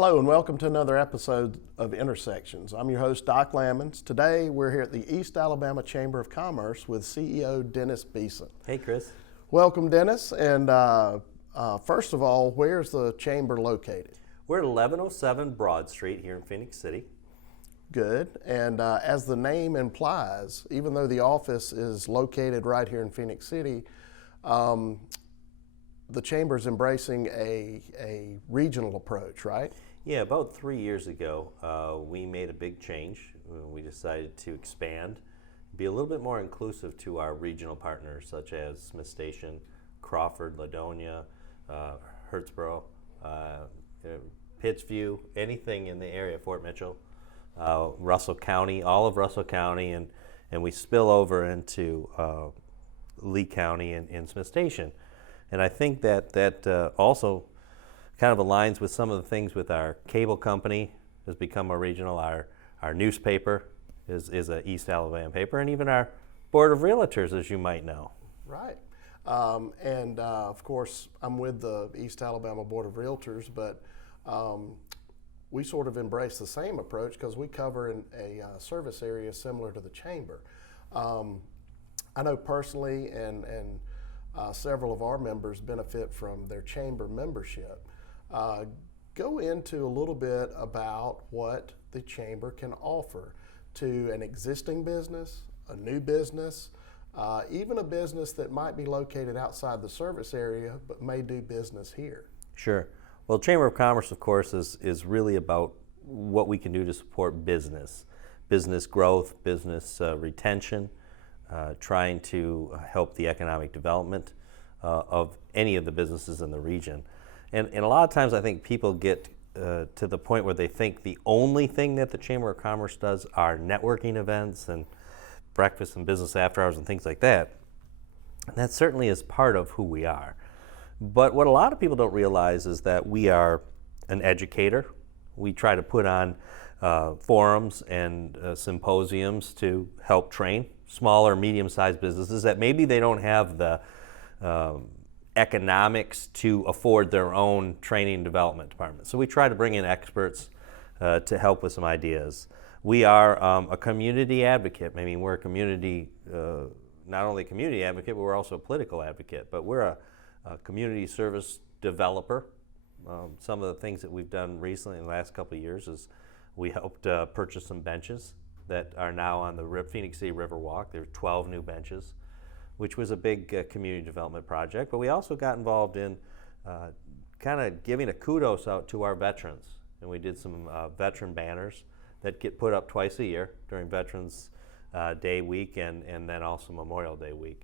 Hello and welcome to another episode of Intersections. I'm your host, Doc Lammons. Today we're here at the East Alabama Chamber of Commerce with CEO Dennis Beson. Hey, Chris. Welcome, Dennis. And first of all, where's the chamber located? We're at 1107 Broad Street here in Phoenix City. Good. And as the name implies, even though the office is located right here in Phoenix City, the chamber is embracing a regional approach, right? Yeah, about 3 years ago, we made a big change. We decided to expand, be a little bit more inclusive to our regional partners, such as Smith Station, Crawford, Ladonia, Hurtsboro, Pittsview, anything in the area, Fort Mitchell, Russell County, all of Russell County, and we spill over into Lee County and Smith Station. And I think that also kind of aligns with some of the things with our cable company has become a regional, our newspaper is a East Alabama paper, and even our Board of Realtors, as you might know. Right. Of course, I'm with the East Alabama Board of Realtors, but we sort of embrace the same approach because we cover a service area similar to the chamber. I know personally, and several of our members benefit from their chamber membership. Go into a little bit about what the chamber can offer to an existing business, a new business, even a business that might be located outside the service area but may do business here. Sure. Well, Chamber of Commerce, of course, is really about what we can do to support business growth, business retention, trying to help the economic development of any of the businesses in the region. And a lot of times I think people get to the point where they think the only thing that the Chamber of Commerce does are networking events and breakfast and business after hours and things like that. And that certainly is part of who we are. But what a lot of people don't realize is that we are an educator. We try to put on forums and symposiums to help train small or medium-sized businesses that maybe they don't have the economics to afford their own training and development department. So we try to bring in experts to help with some ideas. We are a community advocate. I mean, we're a community, not only a community advocate, but we're also a political advocate. But we're a community service developer. Some of the things that we've done recently in the last couple of years is we helped purchase some benches that are now on the Phoenix City Riverwalk. There are 12 new benches, which was a big community development project. But we also got involved in kind of giving a kudos out to our veterans. And we did some veteran banners that get put up twice a year during Veterans Day week and then also Memorial Day week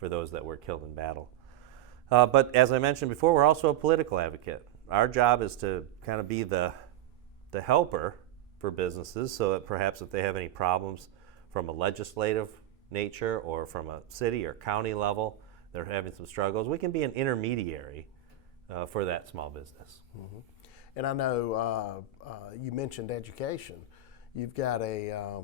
for those that were killed in battle. But as I mentioned before, we're also a political advocate. Our job is to kind of be the helper for businesses so that perhaps if they have any problems from a legislative nature or from a city or county level, they're having some struggles, we can be an intermediary for that small business. Mm-hmm. And I know you mentioned education. You've got a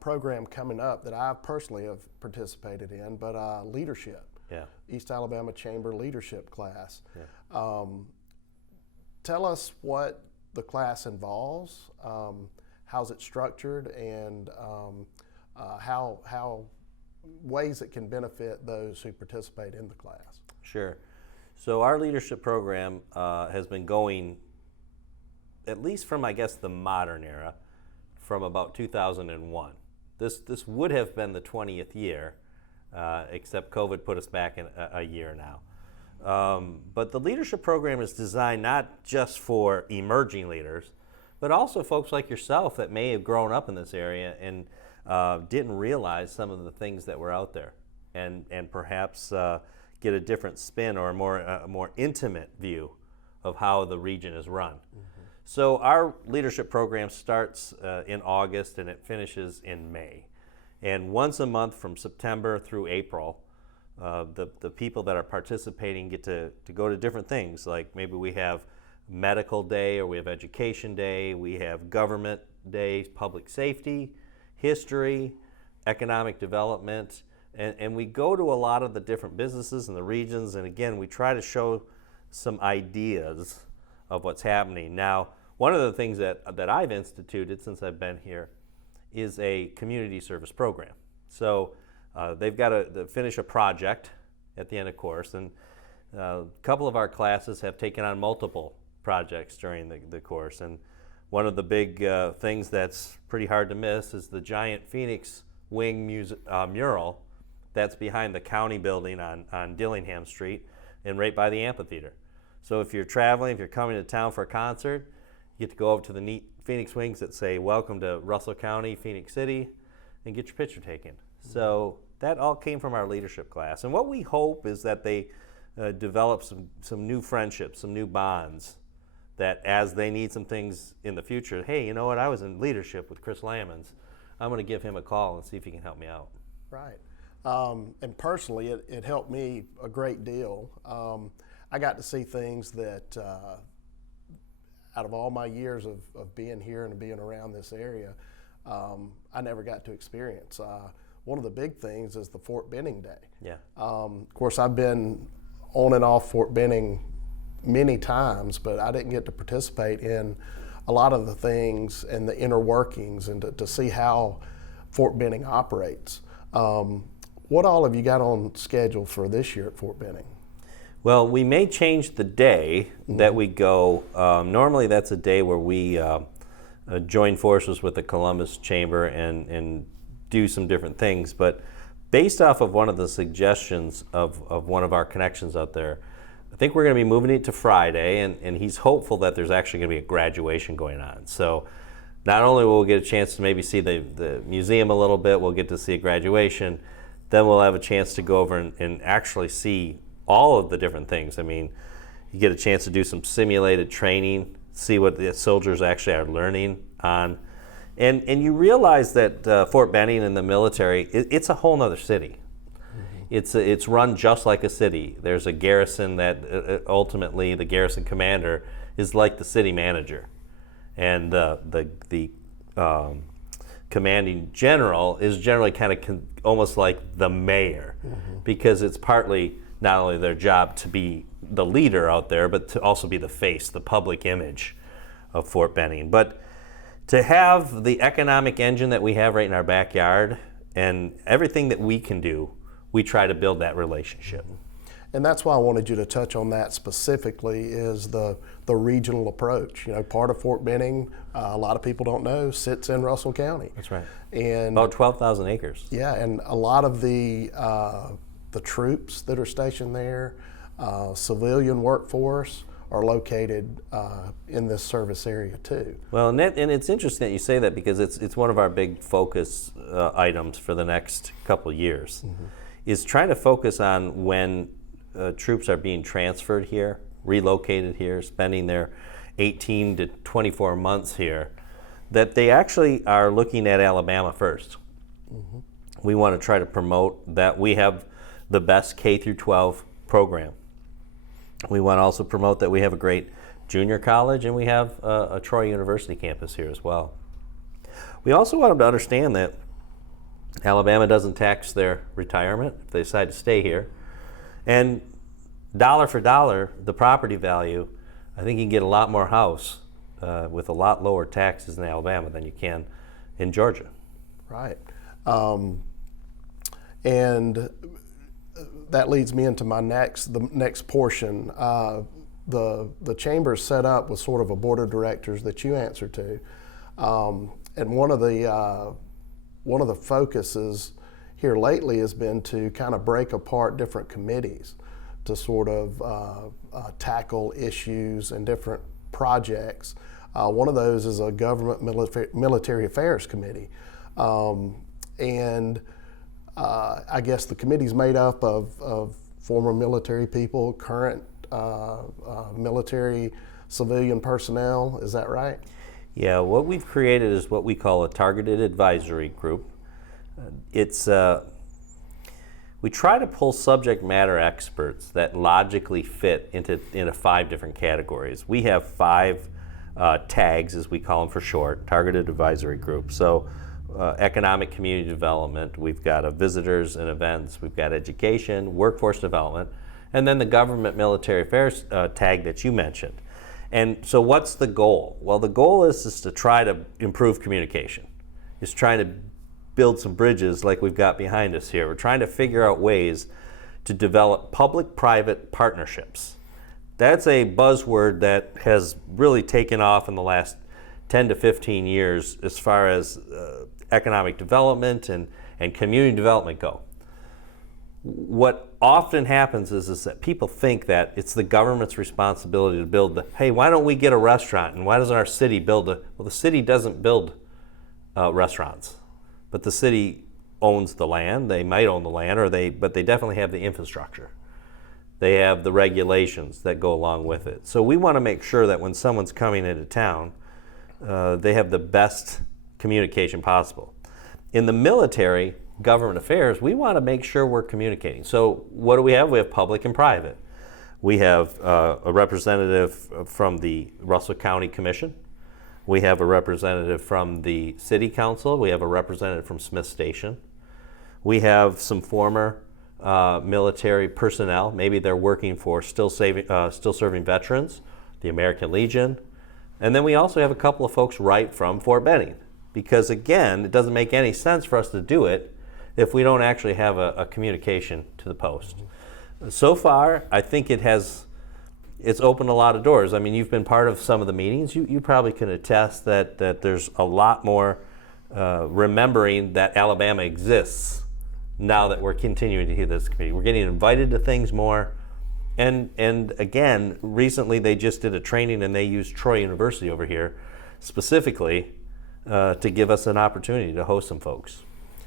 program coming up that I personally have participated in, but leadership. Yeah. East Alabama Chamber leadership class. Yeah. Tell us what the class involves, how's it structured, and how ways it can benefit those who participate in the class. Sure. So our leadership program has been going, at least from, I guess, the modern era, from about 2001. This would have been the 20th year, except COVID put us back in a year now. But the leadership program is designed not just for emerging leaders, but also folks like yourself that may have grown up in this area and didn't realize some of the things that were out there, and perhaps get a different spin or a more intimate view of how the region is run. Mm-hmm. So our leadership program starts in August and it finishes in May. And once a month from September through April, the people that are participating get to go to different things. Like maybe we have medical day, or we have education day, we have government day, public safety, history, economic development, and we go to a lot of the different businesses and the regions, and again, we try to show some ideas of what's happening. Now, one of the things that I've instituted since I've been here is a community service program. So they've got to finish a project at the end of course, and a couple of our classes have taken on multiple projects during the course. And one of the big things that's pretty hard to miss is the giant Phoenix Wing mural that's behind the county building on Dillingham Street and right by the amphitheater. So if you're traveling, if you're coming to town for a concert, you get to go over to the neat Phoenix Wings that say, "Welcome to Russell County, Phoenix City," and get your picture taken. So that all came from our leadership class. And what we hope is that they develop some new friendships, some new bonds, that as they need some things in the future, hey, you know what, I was in leadership with Chris Lammons. I'm going to give him a call and see if he can help me out. Right. And personally, it helped me a great deal. I got to see things that out of all my years of being here and being around this area, I never got to experience. One of the big things is the Fort Benning Day. Yeah. Of course, I've been on and off Fort Benning many times, but I didn't get to participate in a lot of the things and the inner workings and to see how Fort Benning operates. What all have you got on schedule for this year at Fort Benning? Well, we may change the day that we go. Normally that's a day where we join forces with the Columbus Chamber and do some different things. But based off of one of the suggestions of one of our connections out there, I think we're going to be moving it to Friday, and he's hopeful that there's actually going to be a graduation going on. So not only will we get a chance to maybe see the museum a little bit, we'll get to see a graduation, then we'll have a chance to go over and actually see all of the different things. I mean, you get a chance to do some simulated training, see what the soldiers actually are learning on. And you realize that Fort Benning and the military, it's a whole nother city. It's run just like a city. There's a garrison that ultimately the garrison commander is like the city manager. And the commanding general is generally kind of almost like the mayor, because it's partly not only their job to be the leader out there, but to also be the face, the public image of Fort Benning. But to have the economic engine that we have right in our backyard and everything that we can do, we try to build that relationship. And that's why I wanted you to touch on that specifically, is the regional approach. You know, part of Fort Benning, a lot of people don't know, sits in Russell County. That's right. And about 12,000 acres. Yeah, and a lot of the troops that are stationed there, civilian workforce, are located in this service area too. Well, and it's interesting that you say that, because it's one of our big focus items for the next couple of years, is trying to focus on when troops are being transferred here, relocated here, spending their 18 to 24 months here, that they actually are looking at Alabama first. We want to try to promote that we have the best K through 12 program. We want to also promote that we have a great junior college, and we have a Troy University campus here as well. We also want them to understand that Alabama doesn't tax their retirement if they decide to stay here. And dollar for dollar, the property value, I think you can get a lot more house with a lot lower taxes in Alabama than you can in Georgia. Right. And that leads me into the next portion. The chamber is set up with sort of a board of directors that you answer to, and one of the focuses here lately has been to kind of break apart different committees to sort of tackle issues and different projects. One of those is a government military affairs committee, and I guess the committee's made up of former military people, current military civilian personnel. Is that right? Yeah, what we've created is what we call a targeted advisory group. We try to pull subject matter experts that logically fit into 5 different categories. We have 5 tags, as we call them for short, targeted advisory group. So economic community development, we've got visitors and events, we've got education, workforce development, and then the government military affairs tag that you mentioned. And so what's the goal? Well, the goal is to try to improve communication. It's trying to build some bridges like we've got behind us here. We're trying to figure out ways to develop public-private partnerships. That's a buzzword that has really taken off in the last 10 to 15 years as far as economic development and community development go. What often happens is that people think that it's the government's responsibility to build hey, why don't we get a restaurant? And why doesn't our city build well, the city doesn't build restaurants, but the city owns the land. They might own the land, but they definitely have the infrastructure. They have the regulations that go along with it. So we want to make sure that when someone's coming into town, they have the best communication possible. In the military, government affairs, we want to make sure we're communicating. So what do we have? We have public and private. We have a representative from the Russell County Commission. We have a representative from the City Council. We have a representative from Smith Station. We have some former military personnel. Maybe they're working for still serving veterans, the American Legion. And then we also have a couple of folks right from Fort Benning. Because again, it doesn't make any sense for us to do it if we don't actually have a communication to the post. So far, I think it's opened a lot of doors. I mean, you've been part of some of the meetings. You probably can attest that there's a lot more remembering that Alabama exists now that we're continuing to hear this committee. We're getting invited to things more. And again, recently they just did a training and they used Troy University over here specifically to give us an opportunity to host some folks.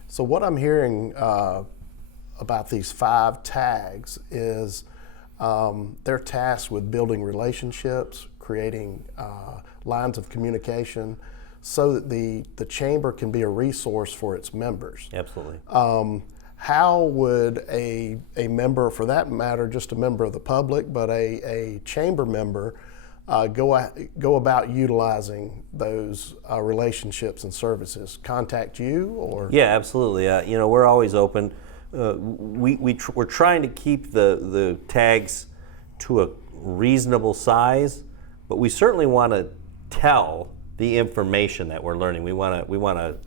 So what I'm hearing about these 5 tags is they're tasked with building relationships, creating lines of communication so that the chamber can be a resource for its members. Absolutely. How would a member, for that matter, just a member of the public, but a chamber member, go about utilizing those relationships and services? Contact you, or? Yeah, absolutely. We're always open. We're trying to keep the tags to a reasonable size, but we certainly want to tell the information that we're learning. We want to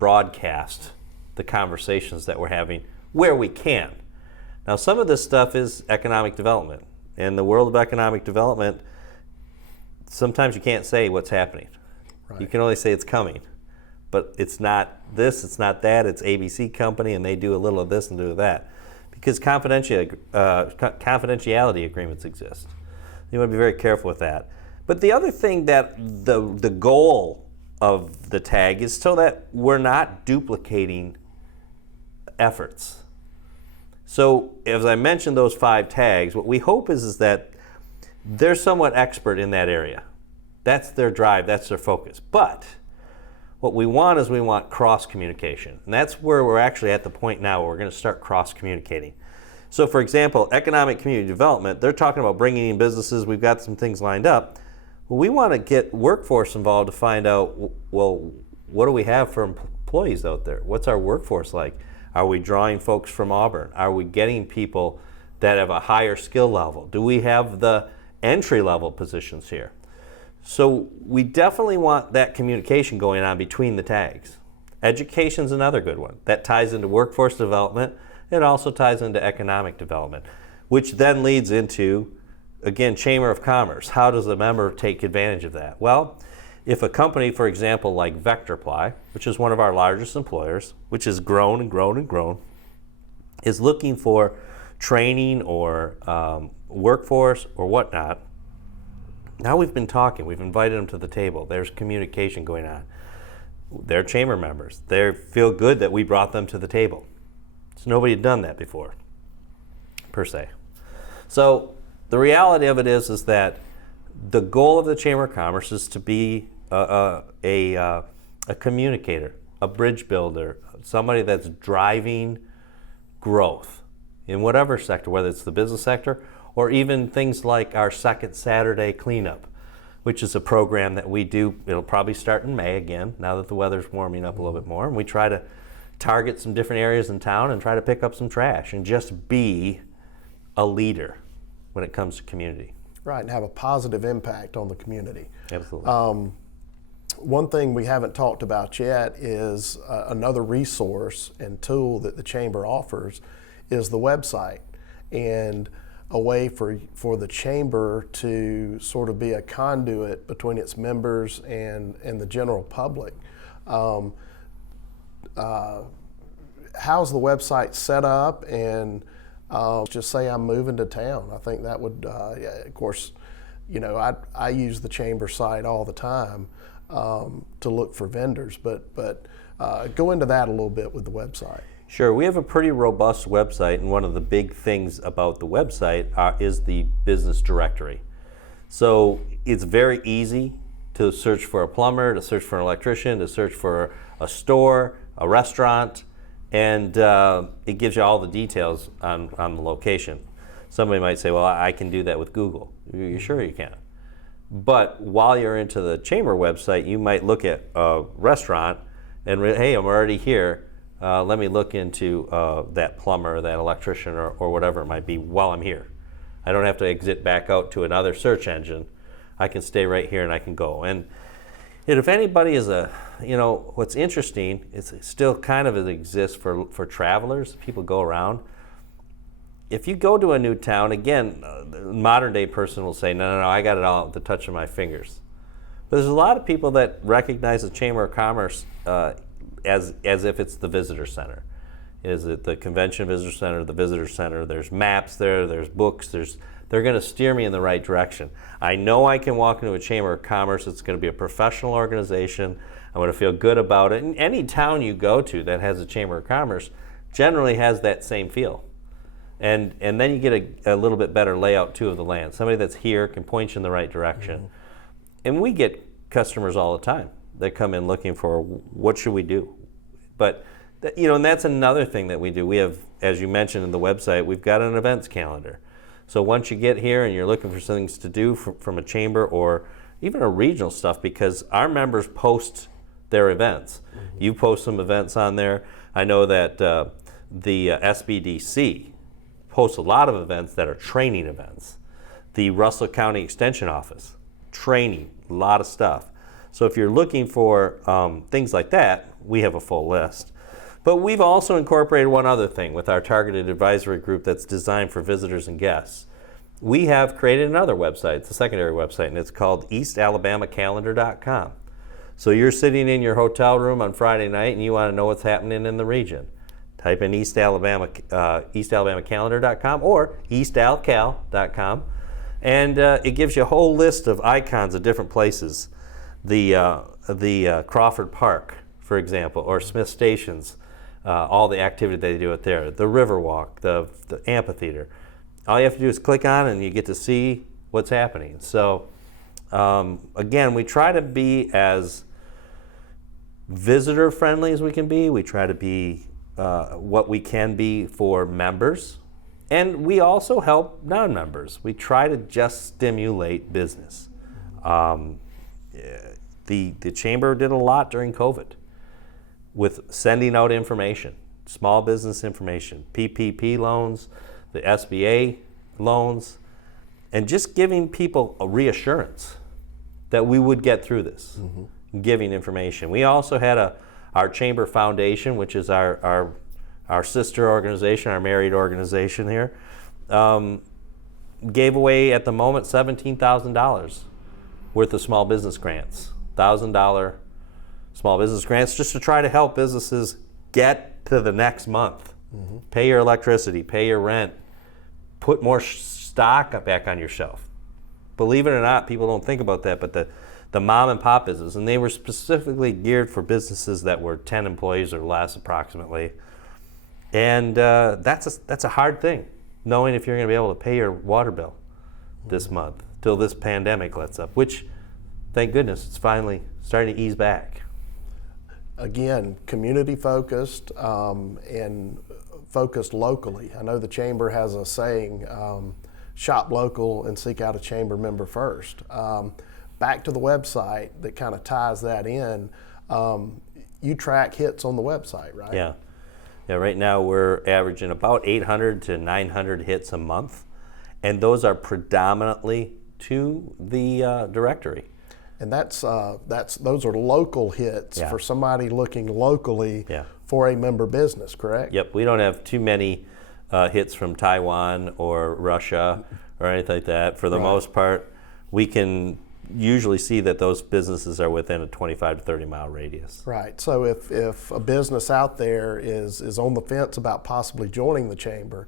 broadcast the conversations that we're having where we can. Now, some of this stuff is economic development. In the world of economic development, sometimes you can't say what's happening. Right. You can only say it's coming. But it's not this, it's not that, it's ABC company and they do a little of this and do that. Because confidentiality agreements exist. You want to be very careful with that. But the other thing that the goal of the tag is so that we're not duplicating efforts. So as I mentioned those 5 tags, what we hope is that they're somewhat expert in that area. That's their drive, that's their focus. But what we want is cross-communication. And that's where we're actually at the point now where we're going to start cross-communicating. So for example, economic community development, they're talking about bringing in businesses. We've got some things lined up. Well, we want to get workforce involved to find out, well, what do we have for employees out there? What's our workforce like? Are we drawing folks from Auburn? Are we getting people that have a higher skill level? Do we have the entry-level positions here? So we definitely want that communication going on between the tags. Education's another good one. That ties into workforce development. It also ties into economic development, which then leads into, again, Chamber of Commerce. How does the member take advantage of that? Well, if a company, for example, like Vectorply, which is one of our largest employers, which has grown and grown and grown, is looking for training or workforce or whatnot, now we've been talking, we've invited them to the table, there's communication going on. They're chamber members. They feel good that we brought them to the table. So nobody had done that before, per se. So the reality of it is that the goal of the Chamber of Commerce is to be a communicator, a bridge builder, somebody that's driving growth in whatever sector, whether it's the business sector or even things like our Second Saturday Cleanup, which is a program that we do. It'll probably start in May again, now that the weather's warming up a little bit more. And we try to target some different areas in town and try to pick up some trash and just be a leader when it comes to community. Right, and have a positive impact on the community. Absolutely. One thing we haven't talked about yet is another resource and tool that the Chamber offers is the website, and a way for the Chamber to sort of be a conduit between its members and the general public. How's the website set up? And just say I'm moving to town. I think that would, of course, I use the Chamber site all the time to look for vendors, but go into that a little bit with the website. Sure, we have a pretty robust website, and one of the big things about the website is the business directory. So it's very easy to search for a plumber, to search for an electrician, to search for a store, a restaurant, and it gives you all the details on the location. Somebody might say, well, I can do that with Google. You're sure you can. But while you're into the Chamber website, you might look at a restaurant and, hey, I'm already here. Let me look into that plumber, that electrician, or whatever it might be while I'm here. I don't have to exit back out to another search engine. I can stay right here and I can go. And if anybody is what's interesting, it's still kind of exists for travelers. People go around. If you go to a new town, again, the modern day person will say, no, I got it all at the touch of my fingers. But there's a lot of people that recognize the Chamber of Commerce as if it's the visitor center. Is it the convention visitor center, the visitor center? There's maps there, there's books, they're going to steer me in the right direction. I know I can walk into a Chamber of Commerce, it's going to be a professional organization, I'm going to feel good about it. And any town you go to that has a Chamber of Commerce generally has that same feel. And then you get a little bit better layout too of the land. Somebody that's here can point you in the right direction. Mm-hmm. And we get customers all the time that come in looking for what should we do. But and that's another thing that we do. We have, as you mentioned in the website, we've got an events calendar. So once you get here and you're looking for things to do from a chamber or even a regional stuff, because our members post their events. Mm-hmm. You post some events on there. I know that the SBDC posts a lot of events that are training events. The Russell County Extension Office, training, a lot of stuff. So if you're looking for things like that, we have a full list. But we've also incorporated one other thing with our targeted advisory group that's designed for visitors and guests. We have created another website, it's a secondary website, and it's called EastAlabamaCalendar.com. So you're sitting in your hotel room on Friday night and you want to know what's happening in the region. Type in EastAlabamaCalendar.com or EastAlCal.com, and it gives you a whole list of icons of different places. The Crawford Park, for example, or Smith Stations, all the activity they do out there, the Riverwalk, the amphitheater. All you have to do is click on it and you get to see what's happening. So again, we try to be as visitor friendly as we can be. We try to be what we can be for members, and we also help non-members. We try to just stimulate business. The Chamber did a lot during COVID with sending out information, small business information, PPP loans, the SBA loans, and just giving people a reassurance that we would get through this, mm-hmm. giving information. We also had our Chamber Foundation, which is our sister organization, our married organization here, gave away at the moment $17,000 worth of small business grants, $1,000 small business grants, just to try to help businesses get to the next month. Mm-hmm. Pay your electricity, pay your rent, put more stock back on your shelf. Believe it or not, people don't think about that, but the mom and pop business, and they were specifically geared for businesses that were 10 employees or less approximately. And that's a hard thing, knowing if you're going to be able to pay your water bill this month till this pandemic lets up, which, thank goodness, it's finally starting to ease back. Again, community focused and focused locally. I know the Chamber has a saying, shop local and seek out a Chamber member first. Back to the website that kind of ties that in. You track hits on the website, right? Yeah. Right now we're averaging about 800 to 900 hits a month, and those are predominantly to the directory. And those are local hits Yeah. for somebody looking locally Yeah. for a member business, correct? Yep, we don't have too many hits from Taiwan or Russia or anything like that. For the Right. most part, we can usually see that those businesses are within a 25 to 30 mile radius. Right. So if a business out there is on the fence about possibly joining the chamber,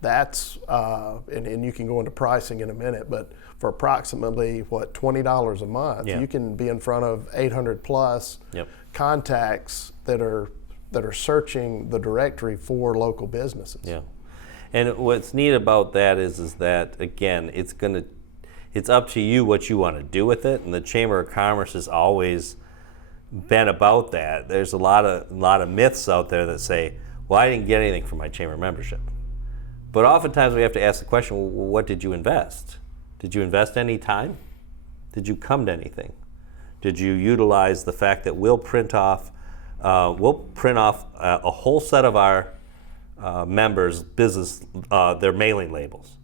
that's and you can go into pricing in a minute, but for approximately $20 a month, Yeah. you can be in front of 800 plus Yep. contacts that are searching the directory for local businesses. Yeah. And what's neat about that is that, again, it's up to you what you want to do with it, and the Chamber of Commerce has always been about that. There's a lot of myths out there that say, well, I didn't get anything from my chamber membership. But oftentimes we have to ask the question, well, what did you invest? Did you invest any time? Did you come to anything? Did you utilize the fact that we'll print off a whole set of our members' business, their mailing labels.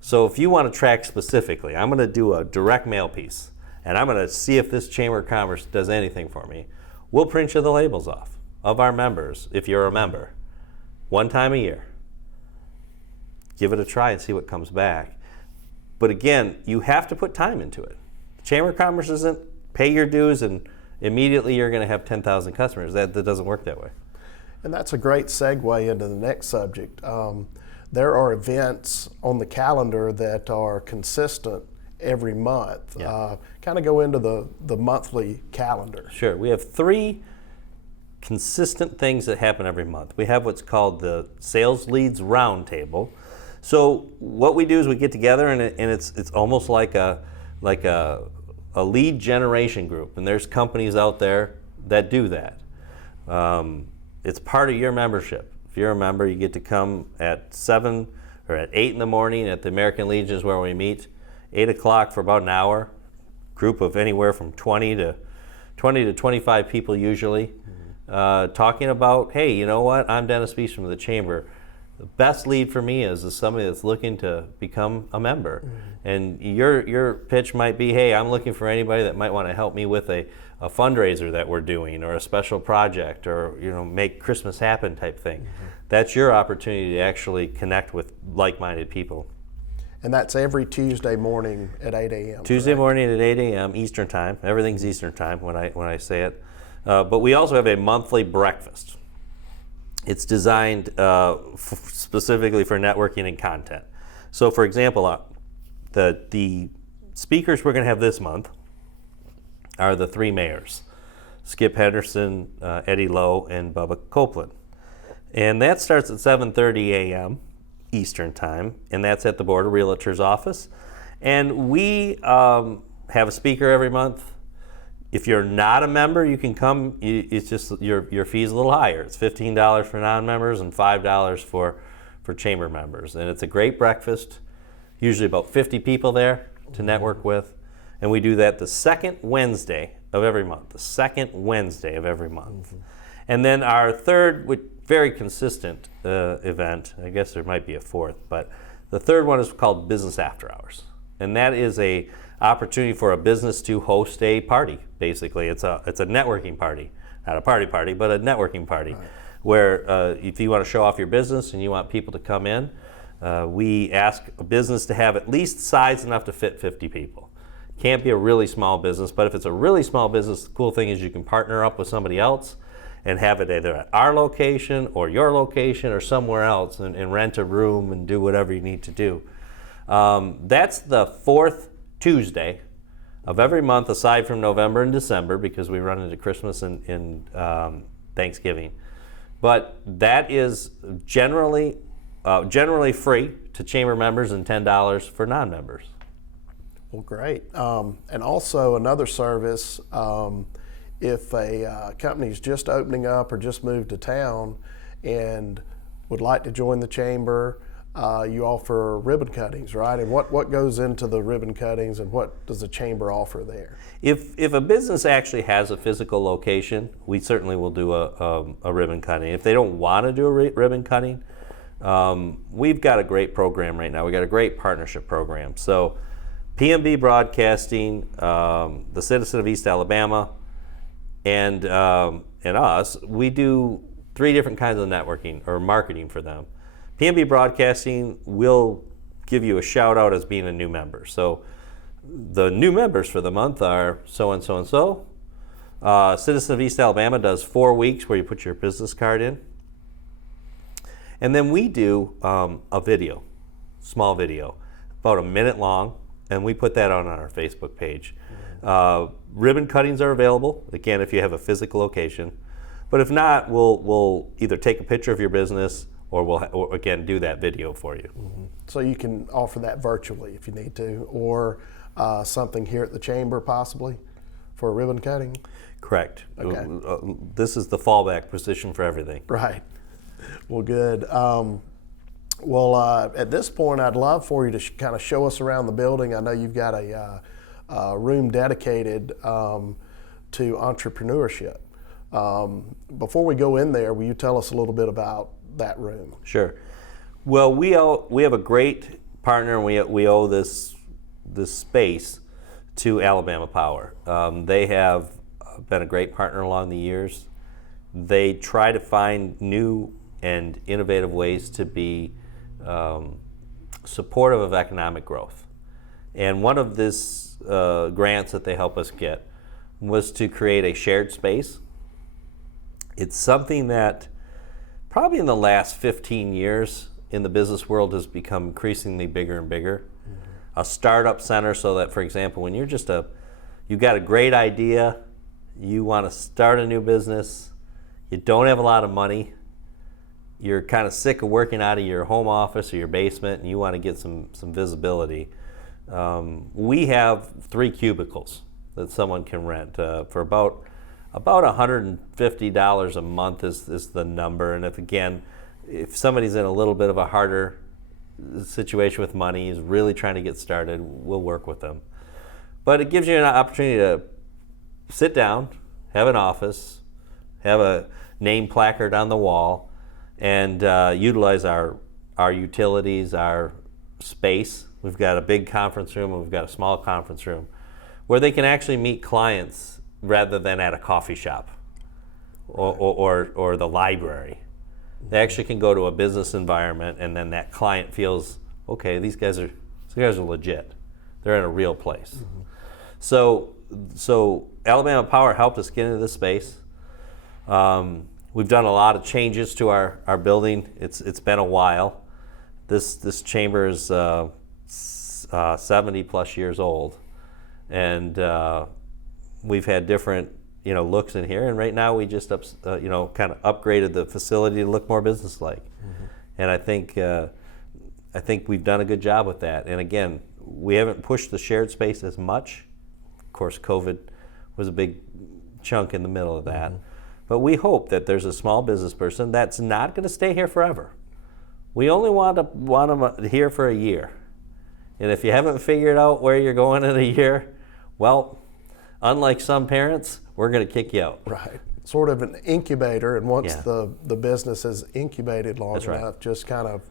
So if you want to track specifically, I'm going to do a direct mail piece, and I'm going to see if this Chamber of Commerce does anything for me. We'll print you the labels off of our members, if you're a member, one time a year. Give it a try and see what comes back. But again, you have to put time into it. Chamber of Commerce isn't pay your dues and immediately you're going to have 10,000 customers. That doesn't work that way. And that's a great segue into the next subject. There are events on the calendar that are consistent every month. Yeah. Kind of go into the monthly calendar. Sure. We have 3 consistent things that happen every month. We have what's called the Sales Leads Roundtable. So what we do is we get together and it's almost like a lead generation group, and there's companies out there that do that. It's part of your membership. If you're a member, you get to come at 7 or at 8 in the morning at the American Legion is where we meet. 8 o'clock for about an hour. Group of anywhere from 20 to 25 people usually, talking about, hey, you know what? I'm Dennis Beson from the Chamber. The best lead for me is somebody that's looking to become a member. Mm-hmm. And your pitch might be, hey, I'm looking for anybody that might want to help me with a fundraiser that we're doing, or a special project, or make Christmas happen type thing. Mm-hmm. That's your opportunity to actually connect with like-minded people. And that's every Tuesday morning at 8 a.m. Tuesday morning at 8 a.m. Eastern Time. Everything's Eastern Time when I say it. But we also have a monthly breakfast. It's designed specifically for networking and content. So, for example, the speakers we're going to have this month are the 3 mayors, Skip Henderson, Eddie Lowe, and Bubba Copeland. And that starts at 7:30 a.m. Eastern Time, and that's at the Board of Realtors office. And we have a speaker every month. If you're not a member, you can come. It's just your fee's a little higher. It's $15 for non-members and $5 for chamber members. And it's a great breakfast. Usually about 50 people there to network with. And we do that the second Wednesday of every month. The second Wednesday of every month. Mm-hmm. And then our third, very consistent event, I guess there might be a fourth, but the third one is called Business After Hours. And that is a opportunity for a business to host a party. Basically, it's a networking party, not a party, but a networking party, right, where if you want to show off your business and you want people to come in, we ask a business to have at least size enough to fit 50 people. Can't be a really small business, but if it's a really small business, the cool thing is you can partner up with somebody else and have it either at our location or your location or somewhere else, and rent a room and do whatever you need to do. That's the 4th Tuesday of every month, aside from November and December, because we run into Christmas and Thanksgiving. But that is generally free to chamber members and $10 for non-members. Well, great. And also another service, if a company's just opening up or just moved to town and would like to join the chamber, you offer ribbon cuttings, right? And what goes into the ribbon cuttings, and what does the chamber offer there? If a business actually has a physical location, we certainly will do a ribbon cutting. If they don't want to do a ribbon cutting, we've got a great program right now. We've got a great partnership program. So PMB Broadcasting, the Citizen of East Alabama, and us, we do 3 different kinds of networking or marketing for them. PMB Broadcasting will give you a shout out as being a new member. So the new members for the month are so and so and so. Citizen of East Alabama does 4 weeks where you put your business card in. And then we do a video, small video, about a minute long, and we put that on our Facebook page. Ribbon cuttings are available, again, if you have a physical location. But if not, we'll either take a picture of your business or we'll again do that video for you. Mm-hmm. So you can offer that virtually if you need to, or something here at the chamber possibly for a ribbon cutting. Correct. Okay. This is the fallback position for everything. Right. Well, good. At this point, I'd love for you to kind of show us around the building. I know you've got a room dedicated to entrepreneurship. Before we go in there, will you tell us a little bit about that room? Sure. Well, we have a great partner, and we owe this space to Alabama Power. They have been a great partner along the years. They try to find new and innovative ways to be supportive of economic growth. And one of these grants that they help us get was to create a shared space. It's something that probably in the last 15 years in the business world has become increasingly bigger and bigger. Mm-hmm. A startup center, so that, for example, when you've got a great idea, you want to start a new business, you don't have a lot of money, you're kind of sick of working out of your home office or your basement, and you want to get some visibility. We have 3 cubicles that someone can rent for about $150 a month is the number. And if somebody's in a little bit of a harder situation with money, is really trying to get started, we'll work with them. But it gives you an opportunity to sit down, have an office, have a name placard on the wall, and utilize our utilities, our space. We've got a big conference room, and we've got a small conference room where they can actually meet clients rather than at a coffee shop or the library. They actually can go to a business environment, and then that client feels, okay, these guys are legit. They're in a real place. Mm-hmm. So Alabama Power helped us get into this space. We've done a lot of changes to our building. It's been a while. This chamber is 70 plus years old, and we've had different looks in here. And right now we just kind of upgraded the facility to look more businesslike. Mm-hmm. And I think we've done a good job with that. And again, we haven't pushed the shared space as much. Of course, COVID was a big chunk in the middle of that. Mm-hmm. But we hope that there's a small business person that's not going to stay here forever. We only want them here for a year. And if you haven't figured out where you're going in a year, well, unlike some parents, we're going to kick you out. Right. Sort of an incubator, and once the business is incubated long That's enough, right. just kind of.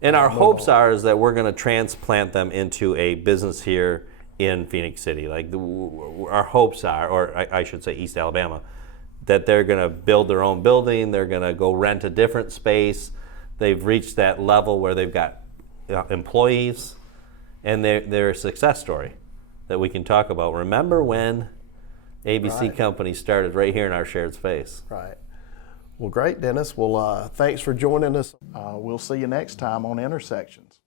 And our hopes is that we're going to transplant them into a business here in Phoenix City. Like our hopes are, or I should say East Alabama, that they're going to build their own building, they're going to go rent a different space. They've reached that level where they've got employees, and they're a success story that we can talk about. Remember when ABC Company started right here in our shared space? Right. Well, great, Dennis. Well, thanks for joining us. We'll see you next time on Intersections.